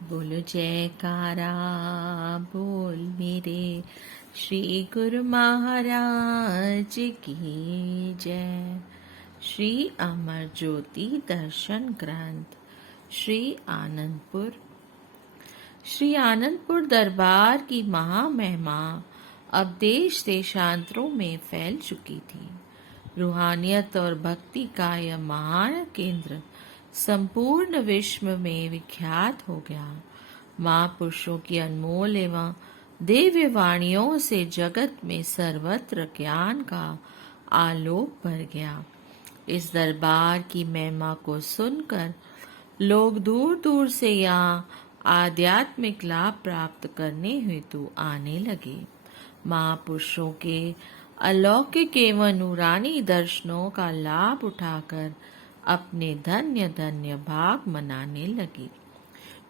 बोलो जयकारा बोल मेरे श्री गुरु महाराज की जय। श्री अमर ज्योति दर्शन ग्रंथ श्री आनंदपुर। श्री आनंदपुर दरबार की महामहिमा अब देश देशांतरों में फैल चुकी थी। रूहानियत और भक्ति का यह महान केंद्र संपूर्ण विश्व में विख्यात हो गया। महापुरुषों की अनमोल एवं दिव्य वाणियों से जगत में सर्वत्र ज्ञान का आलोक भर गया। इस दरबार की महिमा को सुनकर लोग दूर दूर से यहाँ आध्यात्मिक लाभ प्राप्त करने हेतु आने लगे। महापुरुषों के अलौकिक एवं नूरानी दर्शनों का लाभ उठाकर अपने धन्य धन्य भाग मनाने लगी।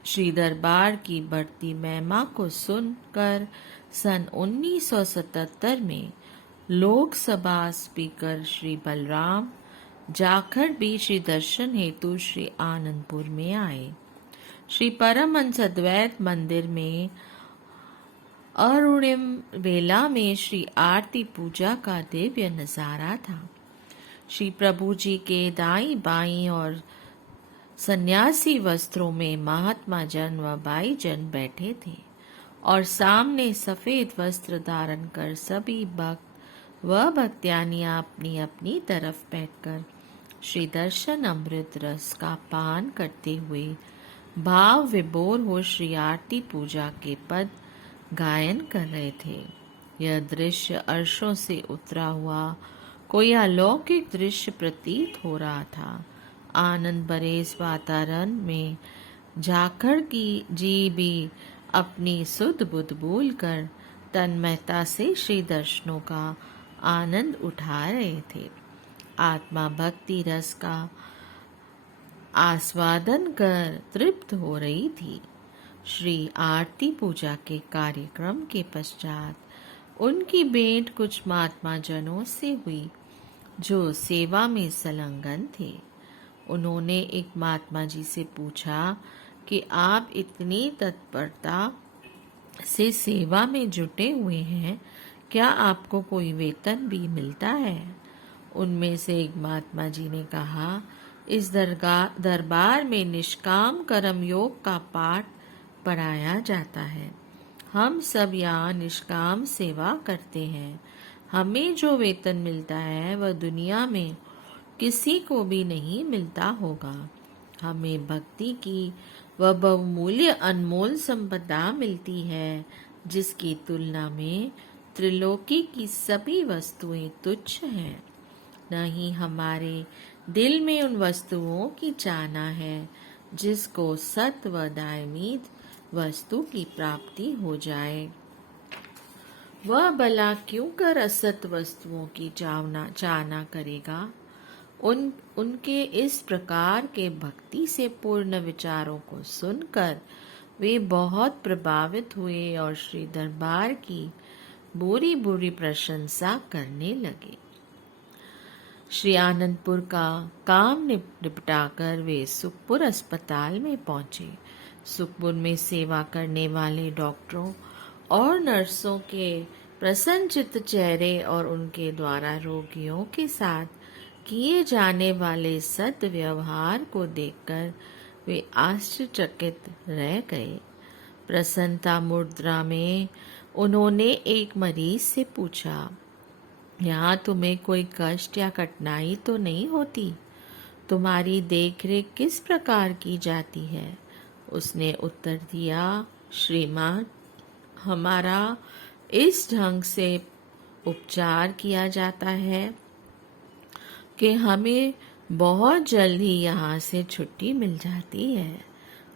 श्री दरबार की बढ़ती महिमा को सुनकर सन 1977 में लोकसभा स्पीकर श्री बलराम जाखड़ भी श्री दर्शन हेतु श्री आनंदपुर में आए। श्री परमहंस अद्वैत मंदिर में अरुणिम वेला में श्री आरती पूजा का दिव्य नजारा था। श्री प्रभु जी के दाईं बाईं और सन्यासी वस्त्रों में महात्मा जन व बाई जन बैठे थे और सामने सफेद वस्त्र धारण कर सभी भक्त व भक्त्यानियां अपनी अपनी तरफ बैठकर श्री दर्शन अमृत रस का पान करते हुए भाव विभोर हो श्री आरती पूजा के पद गायन कर रहे थे। यह दृश्य अर्शों से उतरा हुआ कोई अलौकिक दृश्य प्रतीत हो रहा था। आनंद भरे इस वातावरण में जाखड़ की जी भी अपनी सुध बुध भूल कर तन्मयता से श्री दर्शनों का आनंद उठा रहे थे। आत्मा भक्ति रस का आस्वादन कर तृप्त हो रही थी। श्री आरती पूजा के कार्यक्रम के पश्चात उनकी भेंट कुछ महात्मा जनों से हुई जो सेवा में संलग्न थे। उन्होंने एक महात्मा जी से पूछा कि आप इतनी तत्परता से सेवा में जुटे हुए हैं, क्या आपको कोई वेतन भी मिलता है? उनमें से एक महात्मा जी ने कहा, इस दरबार में निष्काम कर्म योग का पाठ पढ़ाया जाता है। हम सब यहाँ निष्काम सेवा करते हैं। हमें जो वेतन मिलता है वह दुनिया में किसी को भी नहीं मिलता होगा। हमें भक्ति की वह बहुमूल्य अनमोल संपदा मिलती है जिसकी तुलना में त्रिलोकी की सभी वस्तुएं तुच्छ हैं। न ही हमारे दिल में उन वस्तुओं की चाहना है जिसको सत व दायमी वस्तु की प्राप्ति हो जाए। वह भला क्यों कर असत वस्तुओं की चाहना करेगा? उनके इस प्रकार के भक्ति से पूर्ण विचारों को सुनकर वे बहुत प्रभावित हुए और श्री दरबार की बुरी बुरी प्रशंसा करने लगे। श्री आनंदपुर का काम निपटाकर वे सुखपुर अस्पताल में पहुंचे। सुखपुर में सेवा करने वाले डॉक्टरों और नर्सों के प्रसन्नचित्त चेहरे और उनके द्वारा रोगियों के साथ किए जाने वाले सद्व्यवहार को देखकर वे आश्चर्यचकित रह गए। प्रसन्नता मुद्रा में उन्होंने एक मरीज से पूछा, यहाँ तुम्हें कोई कष्ट या कठिनाई तो नहीं होती? तुम्हारी देखरेख किस प्रकार की जाती है? उसने उत्तर दिया, श्रीमान, हमारा इस ढंग से उपचार किया जाता है कि हमें बहुत जल्द ही यहाँ से छुट्टी मिल जाती है।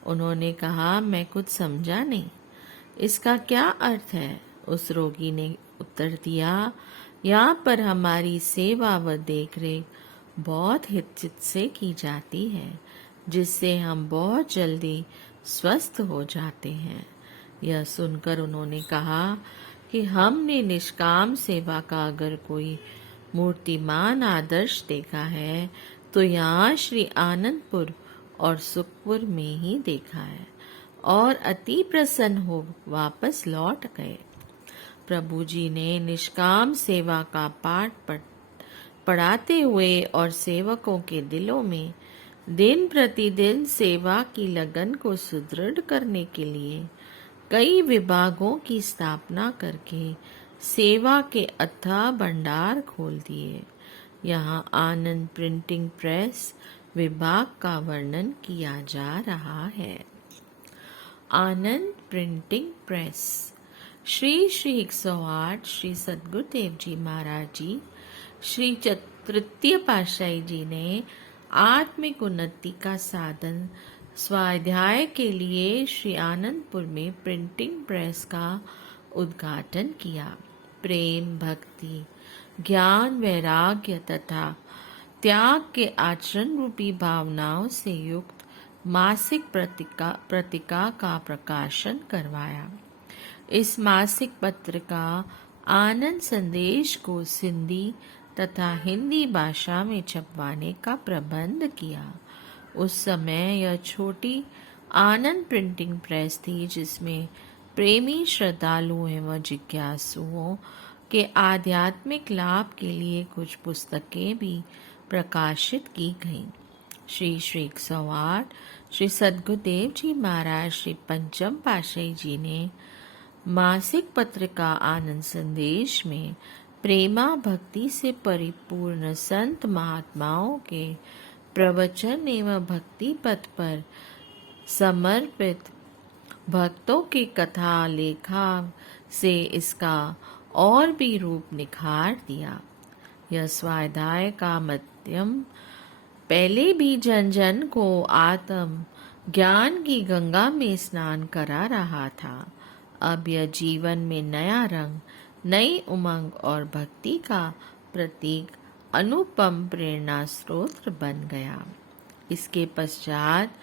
उन्होंने कहा, मैं कुछ समझा नहीं, इसका क्या अर्थ है? उस रोगी ने उत्तर दिया, यहाँ पर हमारी सेवा व देखरेख बहुत हित से की जाती है जिससे हम बहुत जल्दी स्वस्थ हो जाते हैं। यह सुनकर उन्होंने कहा कि हमने निष्काम सेवा का अगर कोई मूर्तिमान आदर्श देखा है तो यहाँ श्री आनंदपुर और सुखपुर में ही देखा है और अति प्रसन्न हो वापस लौट गए। प्रभु जी ने निष्काम सेवा का पाठ पढ़ाते हुए और सेवकों के दिलों में दिन प्रतिदिन सेवा की लगन को सुदृढ़ करने के लिए कई विभागों की स्थापना करके सेवा के अथाह भंडार खोल दिए। यहाँ आनंद प्रिंटिंग प्रेस विभाग का वर्णन किया जा रहा है। आनंद प्रिंटिंग प्रेस। श्री श्री 108 श्री सद्गुरुदेव जी महाराज जी श्री तृतीय पातशाही जी ने आत्मिक उन्नति का साधन स्वाध्याय के लिए श्री आनंदपुर में प्रिंटिंग प्रेस का उद्घाटन किया। प्रेम, भक्ति, ज्ञान, वैराग्य तथा त्याग के आचरण रूपी भावनाओं से युक्त मासिक पत्रिका का प्रकाशन करवाया। इस मासिक पत्रिका आनंद संदेश को सिंधी तथा हिंदी भाषा में छपवाने का प्रबंध किया। उस समय यह छोटी आनंद प्रिंटिंग प्रेस थी जिसमें प्रेमी श्रद्धालुओं एवं जिज्ञासुओं के आध्यात्मिक लाभ के लिए कुछ पुस्तकें भी प्रकाशित की गईं। श्री श्री 108 श्री सद्गुरुदेव जी महाराज श्री पंचम पातशाही जी ने मासिक पत्रिका आनंद संदेश में प्रेमा भक्ति से परिपूर्ण संत महात्माओं के प्रवचन एवं भक्ति पथ पर समर्पित भक्तों की कथा लेखा से इसका और भी रूप निखार दिया। यह स्वाध्याय का माध्यम पहले भी जन जन को आत्म ज्ञान की गंगा में स्नान करा रहा था। अब यह जीवन में नया रंग, नई उमंग और भक्ति का प्रतीक अनुपम प्रेरणा स्रोत बन गया। इसके पश्चात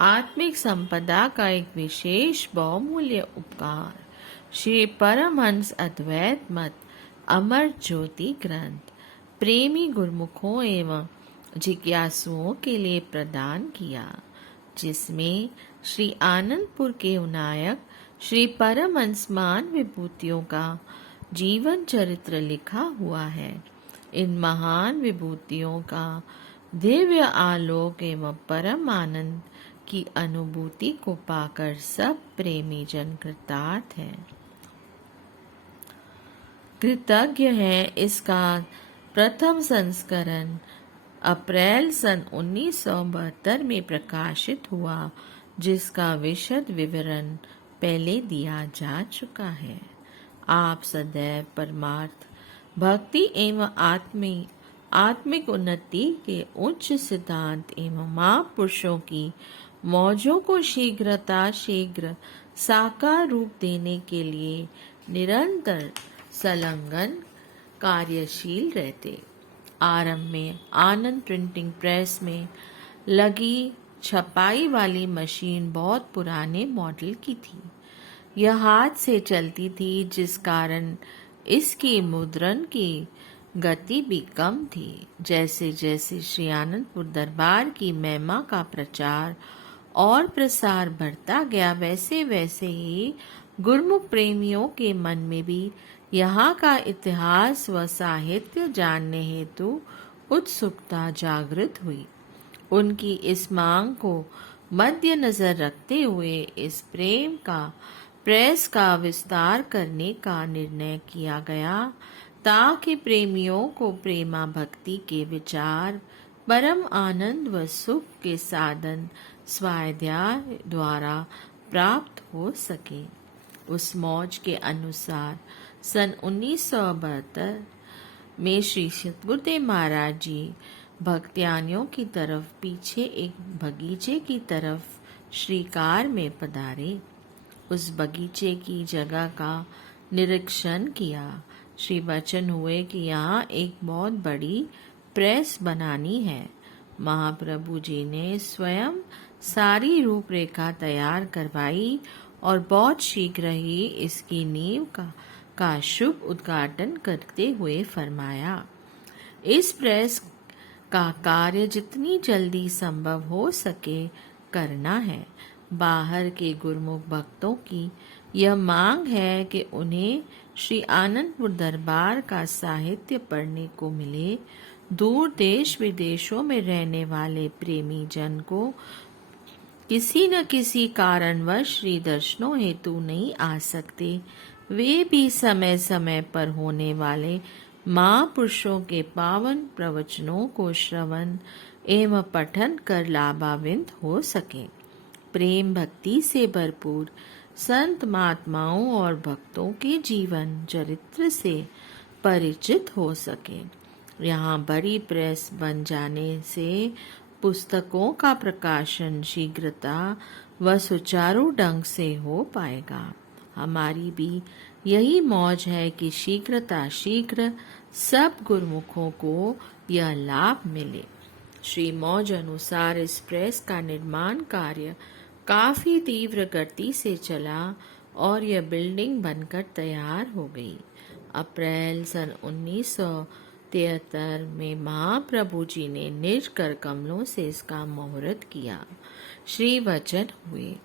आत्मिक संपदा का एक विशेष बहुमूल्य उपकार श्री परमहंस अद्वैत मत अमर ज्योति ग्रंथ प्रेमी गुरुमुखों एवं जिज्ञासुओं के लिए प्रदान किया, जिसमें श्री आनंदपुर के विनायक श्री परमहंस मान विभूतियों का जीवन चरित्र लिखा हुआ है। इन महान विभूतियों का दिव्य आलोक एवं परम आनंद की अनुभूति को पाकर सब प्रेमी जन कृतार्थ हैं, कृतज्ञ है। इसका प्रथम संस्करण अप्रैल सन 1972 में प्रकाशित हुआ, जिसका विशद विवरण पहले दिया जा चुका है। आप सदैव परमार्थ, भक्ति एवं आत्मिक उन्नति के उच्च सिद्धांत एवं महापुरुषों की मौजों को शीघ्र साकार रूप देने के लिए निरंतर संलग्न कार्यशील रहते। आरंभ में आनंद प्रिंटिंग प्रेस में लगी छपाई वाली मशीन बहुत पुराने मॉडल की थी। यह हाथ से चलती थी, जिस कारण इसकी मुद्रण की गति भी कम थी। जैसे जैसे श्री आनंदपुर दरबार की महिमा का प्रचार और प्रसार बढ़ता गया, वैसे वैसे ही गुरुमुख प्रेमियों के मन में भी यहाँ का इतिहास व साहित्य जानने हेतु उत्सुकता जागृत हुई। उनकी इस मांग को मद्देनजर रखते हुए इस प्रेस का विस्तार करने का निर्णय किया गया, ताकि प्रेमियों को प्रेमा भक्ति के विचार, परम आनंद व सुख के साधन स्वाध्याय द्वारा प्राप्त हो सके। उस मौज के अनुसार सन 1972 में श्री सद्गुरुदेव महाराज जी भक्त्यानियों की तरफ पीछे एक बगीचे की तरफ श्रीकार में पधारे। उस बगीचे की जगह का निरीक्षण किया। श्री वचन हुए कि यहाँ एक बहुत बड़ी प्रेस बनानी है। महाप्रभु जी ने स्वयं सारी रूपरेखा तैयार करवाई और बहुत शीघ्र ही इसकी नींव का शुभ उद्घाटन करते हुए फरमाया, इस प्रेस का कार्य जितनी जल्दी संभव हो सके करना है। बाहर के गुरुमुख भक्तों की यह मांग है कि उन्हें श्री आनंदपुर दरबार का साहित्य पढ़ने को मिले। दूर देश विदेशों में रहने वाले प्रेमी जन को किसी न किसी कारणवश श्री दर्शनों हेतु नहीं आ सकते, वे भी समय समय पर होने वाले महापुरुषों के पावन प्रवचनों को श्रवण एवं पठन कर लाभान्वित हो सके। प्रेम भक्ति से भरपूर संत महात्माओं और भक्तों के जीवन चरित्र से परिचित हो सके। यहाँ बड़ी प्रेस बन जाने से पुस्तकों का प्रकाशन शीघ्रता व सुचारू ढंग से हो पाएगा। हमारी भी यही मौज है कि शीघ्र सब गुरुमुखों को यह लाभ मिले। श्री मौज अनुसार इस प्रेस का निर्माण कार्य काफी तीव्र गति से चला और यह बिल्डिंग बनकर तैयार हो गई। अप्रैल सन 1973 में महाप्रभु जी ने निज कर कमलों से इसका मुहूर्त किया। श्री वचन हुए।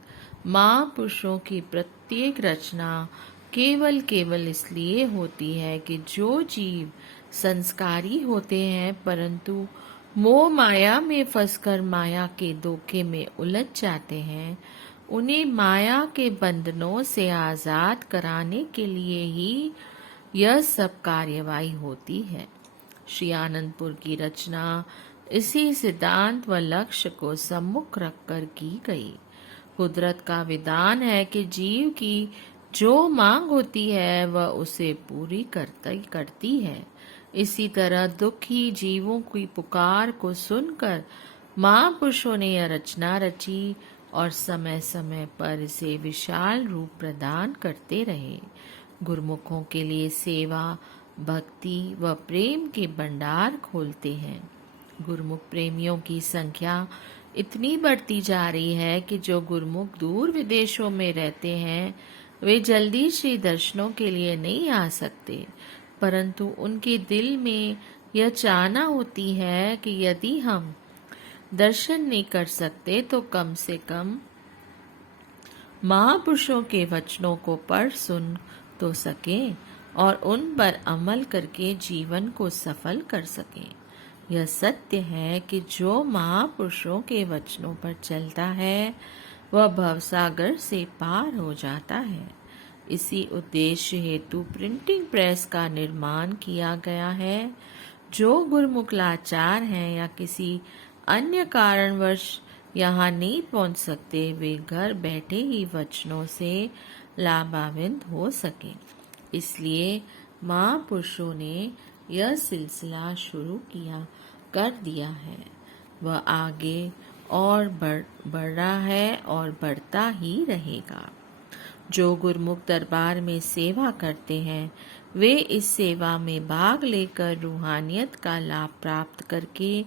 महापुरुषों की प्रत्येक रचना केवल इसलिए होती है कि जो जीव संस्कारी होते हैं परंतु मोह माया में फंसकर माया के धोखे में उलझ जाते हैं, उन्हें माया के बंधनों से आजाद कराने के लिए ही यह सब कार्यवाही होती है। श्री आनंदपुर की रचना इसी सिद्धांत व लक्ष्य को सम्मुख रखकर की गई। कुदरत का विधान है कि जीव की जो मांग होती है वह उसे पूरी करती है। इसी तरह दुखी जीवों की पुकार को सुनकर महापुरुषों ने यह रचना रची और समय समय पर इसे विशाल रूप प्रदान करते रहे। गुरुमुखों के लिए सेवा, भक्ति व प्रेम के भंडार खोलते हैं। गुरुमुख प्रेमियों की संख्या इतनी बढ़ती जा रही है कि जो गुरुमुख दूर विदेशों में रहते हैं वे जल्दी श्री दर्शनों के लिए नहीं आ सकते, परंतु उनके दिल में यह चाहना होती है कि यदि हम दर्शन नहीं कर सकते तो कम से कम महापुरुषों के वचनों को पढ़ सुन तो सकें और उन पर अमल करके जीवन को सफल कर सकें। यह सत्य है कि जो महापुरुषों के वचनों पर चलता है वह भवसागर से पार हो जाता है। इसी उद्देश्य हेतु प्रिंटिंग प्रेस का निर्माण किया गया है। जो गुरुमुख लाचार हैं या किसी अन्य कारणवश यहाँ नहीं पहुँच सकते, वे घर बैठे ही वचनों से लाभान्वित हो सके। इसलिए महापुरुषों ने यह सिलसिला शुरू कर दिया है। वह आगे और बढ़ रहा है और बढ़ता ही रहेगा। जो गुरुमुख दरबार में सेवा करते हैं वे इस सेवा में भाग लेकर रूहानियत का लाभ प्राप्त करके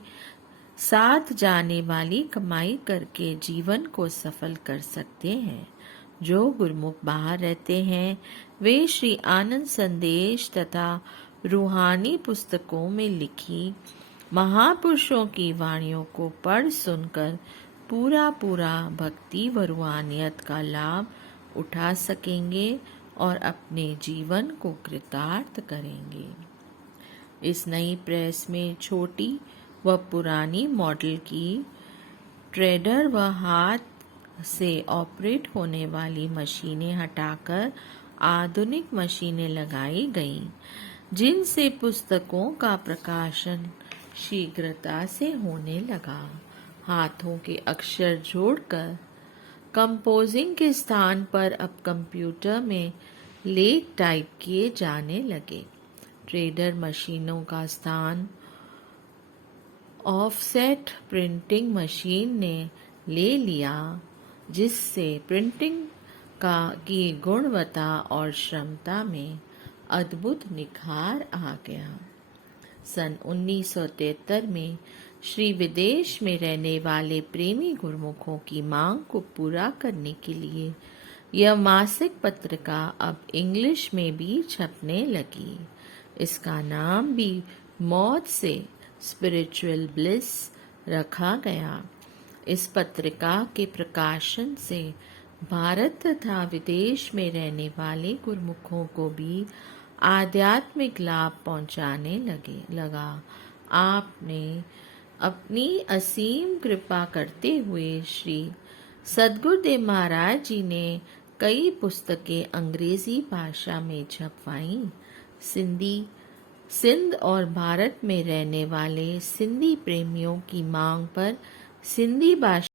साथ जाने वाली कमाई करके जीवन को सफल कर सकते हैं। जो गुरुमुख बाहर रहते हैं वे श्री आनंद संदेश तथा रूहानी पुस्तकों में लिखी महापुरुषों की वाणियों को पढ़ सुनकर पूरा भक्ति व रूहानियत का लाभ उठा सकेंगे और अपने जीवन को कृतार्थ करेंगे। इस नई प्रेस में छोटी व पुरानी मॉडल की ट्रेडर व हाथ से ऑपरेट होने वाली मशीनें हटाकर आधुनिक मशीनें लगाई गईं, जिनसे पुस्तकों का प्रकाशन शीघ्रता से होने लगा। हाथों के अक्षर जोड़कर कंपोजिंग के स्थान पर अब कंप्यूटर में लेख टाइप किए जाने लगे। ट्रेडर मशीनों का स्थान ऑफसेट प्रिंटिंग मशीन ने ले लिया, जिससे प्रिंटिंग की गुणवत्ता और क्षमता में अद्भुत निखार आ गया। सन 1973 में श्री विदेश में रहने वाले प्रेमी गुरुमुखों की मांग को पूरा करने के लिए यह मासिक पत्रिका अब इंग्लिश में भी छपने लगी। इसका नाम भी मौत से स्पिरिचुअल ब्लिस रखा गया। इस पत्रिका के प्रकाशन से भारत तथा विदेश में रहने वाले गुरुमुखों को भी आध्यात्मिक लाभ पहुंचाने लगा। आपने अपनी असीम कृपा करते हुए श्री सद्गुरुदेव महाराज जी ने कई पुस्तकें अंग्रेजी भाषा में छपवाईं। सिंध और भारत में रहने वाले सिंधी प्रेमियों की मांग पर सिंधी भाषा